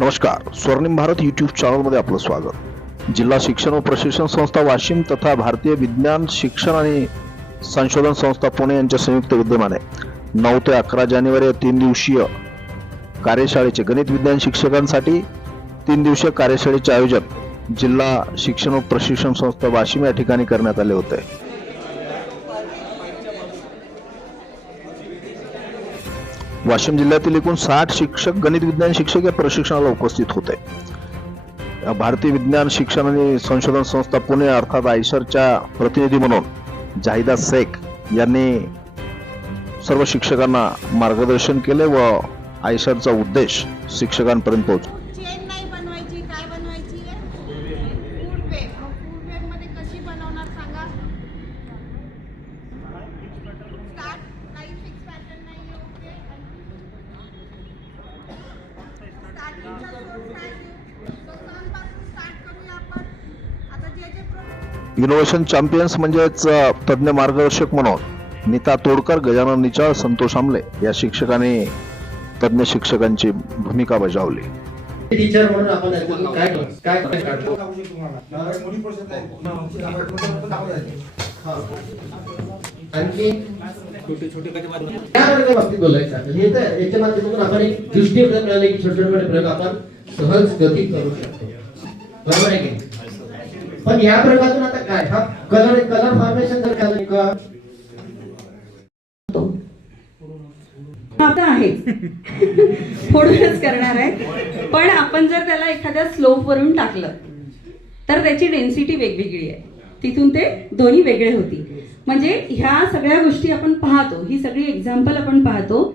नमस्कार. स्वर्णिम भारत यूट्यूब चॅनलमध्ये आपलं स्वागत. जिल्हा शिक्षण व प्रशिक्षण संस्था वाशिम तथा भारतीय विज्ञान शिक्षण आणि संशोधन संस्था पुणे यांच्या संयुक्त विद्यमाने नऊ ते अकरा जानेवारी या तीन दिवसीय कार्यशाळेचे गणित विज्ञान शिक्षकांसाठी तीन दिवसीय कार्यशाळेचे आयोजन जिल्हा शिक्षण व प्रशिक्षण संस्था वाशिम या ठिकाणी करण्यात आले होते. वाशिम जिल्ह्यातील एकूण साठ शिक्षक गणित विज्ञान शिक्षक या प्रशिक्षणाला उपस्थित होते. भारतीय विज्ञान शिक्षण आणि संशोधन संस्था पुणे अर्थात आयशरच्या प्रतिनिधी म्हणून जाहिदा शेख यांनी सर्व शिक्षकांना मार्गदर्शन केले व आयशरचा उद्देश शिक्षकांपर्यंत पोहोचला. इनोव्हेशन चॅम्पियन्स म्हणजेच तज्ज्ञ मार्गदर्शक म्हणून नीता तोडकर गजानन निचाळ संतोष आमले या शिक्षकांनी तज्ज्ञ शिक्षकांची भूमिका बजावली. टीचर म्हणून आपण काय काय काढतो आणखी त्या बाबतीत बोलायचं आहे. हे तर याच्या माध्यमातून आपण एक दृष्टी मिळाली की छोटे छोटे प्रयोग आपण सहज गती करू शकतो. बरोबर आहे की पण या प्रयोगातून आता काय? हा कलर कलर फॉर्मेशन जर का आता आहे. फोडूनच करणार आहे. पण आपण जर त्याला एखाद्या स्लोप वरून टाकलं तर त्याची डेन्सिटी वेगवेगळी आहे. तिथून ते दोन्ही वेगळे होती म्हणजे ह्या सगळ्या गोष्टी आपण पाहतो. ही सगळी एक्झाम्पल आपण पाहतो.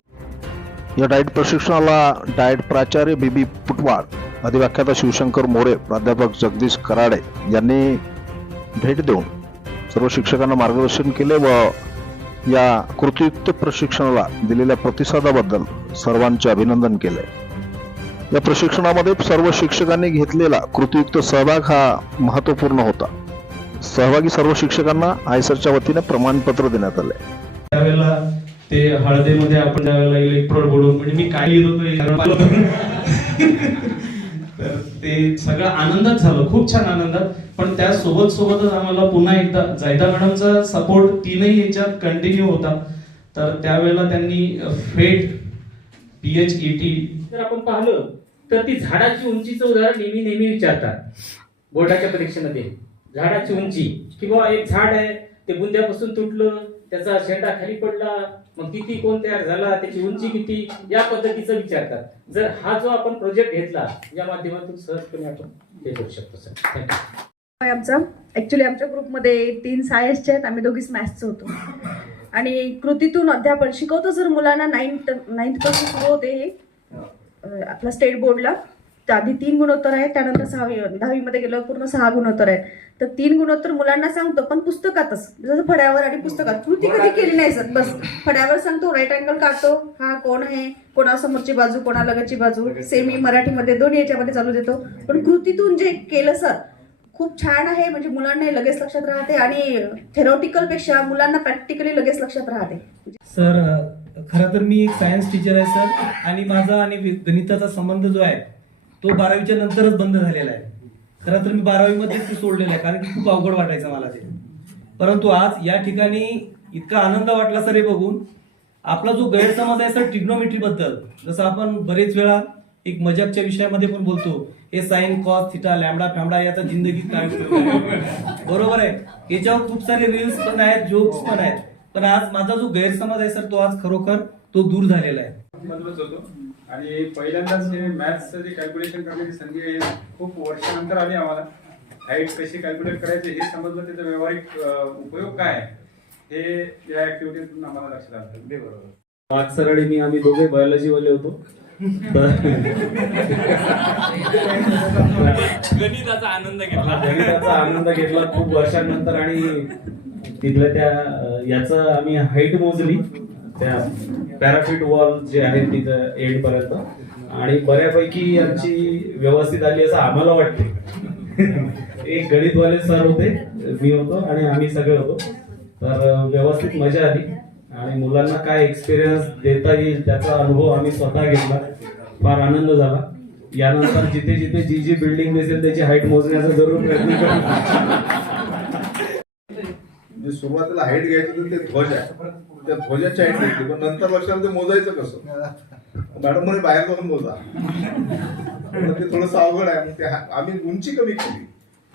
या डाएट प्रशिक्षणाला डाएट प्राचार्य बीबी पुटवाड अधिव्याख्याता शिवशंकर मोरे प्राध्यापक जगदीश कराडे यांनी भेट देऊन सर्व शिक्षकांना मार्गदर्शन केले व या कृतीयुक्त प्रशिक्षणाला दिलेल्या प्रतिसादाबद्दल सर्वांचे अभिनंदन केले. या प्रशिक्षणामध्ये सर्व शिक्षकांनी घेतलेला कृतीयुक्त सहभाग हा महत्त्वपूर्ण होता. सहभागी सर्व शिक्षकांना आयसरच्या वतीने प्रमाणपत्र देण्यात आले. त्यावेळेला ते हळदीमध्ये आपण त्यावेळेला इलेक्ट्रोड बोलून म्हणजे मी काय लिहित होतो. तर ते सगळं आनंदात झालं. खूप छान आनंदात. पण त्या सोबत सोबतच आम्हाला पुन्हा एकदा जायदा मॅडमचा सपोर्ट तीनही याच्यात कंटिन्यू होता. तर त्यावेळेला त्यांनी फेट पीएच टी जर आपण पाहिलं तर ती झाडाची उंचीचं उदाहरण नेहमी नेहमी विचारतात. बोर्डाच्या परीक्षेमध्ये. झाडाची उंची किंवा एक झाड आहे ते बुंद्यापासून तुटलं त्याचा शेंडा खाली पडला मग किती कोण तयार झाला त्याची उंची किती या पद्धतीचं विचारतात जर हा जो आपण प्रोजेक्ट घेतला या माध्यमातून सहजपणे आपण ते करू शकतो सर थँक्यू आमचा. ऍक्च्युली आमच्या ग्रुपमध्ये तीन सायन्सचे आहेत आम्ही दोघीच मॅथ्सचं होतो. आणि कृतीतून अध्यापन शिकवतो जर मुलांना नाईन्थ नाईन्थपासून सुरू होते हे आपल्या आपला स्टेट बोर्डला आधी तीन गुणोत्तर आहेत त्यानंतर सहावी दहावीमध्ये गेल्यावर पूर्ण सहा गुणोत्तर आहेत तर तीन गुणोत्तर मुलांना सांगतो पण पुस्तकातच जसं फड्यावर आणि पुस्तकात. कृती कधी केली नाही सर बस. फड्यावर सांगतो राईट अँगल काढतो. हा कोण आहे? कोणासमोरची बाजू कोणालगतची बाजू? सेमी मराठीमध्ये दोन्ही याच्यामध्ये चालू देतो. पण कृतीतून जे केलं सर खूप छान आहे. म्हणजे मुलांना लगेच लक्षात राहते आणि थेरॉटिकलपेक्षा मुलांना प्रॅक्टिकली लगेच लक्षात राहते. सर खरं तर मी एक सायन्स टीचर आहे सर. आणि माझा आणि गणिताचा संबंध जो आहे तो बारावीच्या नंतरच बंद झालेला आहे. खरं तर मी बारावीमध्येच ते सोडलेलं आहे कारण की खूप अवघड वाटायचं मला ते. परंतु आज या ठिकाणी इतका आनंद वाटला सर हे बघून. आपला जो गैरसमज आहे सर ट्रिग्नोमेट्री बद्दल जसं आपण बरेच वेळा एक मजाकच्या विषयामध्ये पण बोलतो हे साईन कॉस थिटा लॅमडा फॅमडा याचा जिंदगी काय बरोबर आहे. याच्यावर खूप सारे रील्स पण आहेत जोक्स पण आहेत. पण आज माझा जो गैरसमज आहे सर तो आज खरोखर तो दूर झालेला आहे. मधूनच होतो. आणि पहिल्यांदाच हे मॅथ्सचं जे कॅल्क्युलेशन करण्याची संधी आहे खूप वर्षानंतर आली आम्हाला. हाईट कशी कॅल्क्युलेट करायची हे समजलं त्याचा व्यावहारिक उपयोग काय आहे, हे या ऍक्टिव्हिटीतून आम्हाला लक्षात आलं. अगदी बरोबर. वाघ सर आणि मी आम्ही दोघे बायोलॉजी वाले होतो. गणिताचा आनंद हा, गणिताचा आनंद घेतला खूप वर्षांनंतर आणि तिथल्या त्या याचं आम्ही हाईट मोजली. त्या पॅराफिट वॉल जे आहे तिथं एंड पर्यंत आणि बऱ्यापैकी आमची व्यवस्थित आली असं आम्हाला वाटते एक गणितवाले सर होते मी होतो आणि आम्ही सगळे होतो. तर व्यवस्थित मजा आली. आणि मुलांना काय एक्सपिरियन्स देता येईल त्याचा अनुभव आम्ही स्वतः घेतला. फार आनंद झाला. यानंतर जिथे जिथे जी जी बिल्डिंग दिसेल त्याची हाईट मोजण्याचा जरूर प्रयत्न करू. सुरुवातीला हाईट घ्यायचं तर ते ध्वज आहे. त्या ध्वजाच्या हाईट पण नंतर लक्षात ते मोजायचं कसं? मॅडम म्हणे बाहेर जाऊन मोजा. ते थोडंसं अवघड आहे. मग ते हा- आम्ही उंची कमी केली.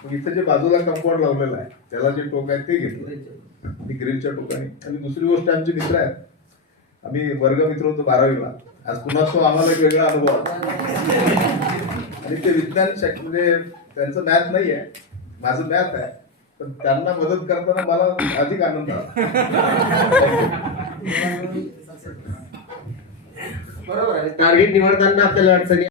मग इथं जे बाजूला कंपाऊंड लावलेलं आहे त्याला जे टोक आहे ते घेतलं. ती ग्रिलच्या टोकाने. आणि दुसरी गोष्ट आमचे मित्र आहेत. आम्ही वर्ग मित्र होतो बारावीला. आज पुन्हा तो आम्हाला एक वेगळा अनुभव आणि ते विज्ञान म्हणजे त्यांचं मॅथ नाही आहे माझं मॅथ आहे. पण त्यांना मदत करताना मला अधिक आनंद आला बरोबर आहे. टार्गेट निवडताना आपल्याला अडचणी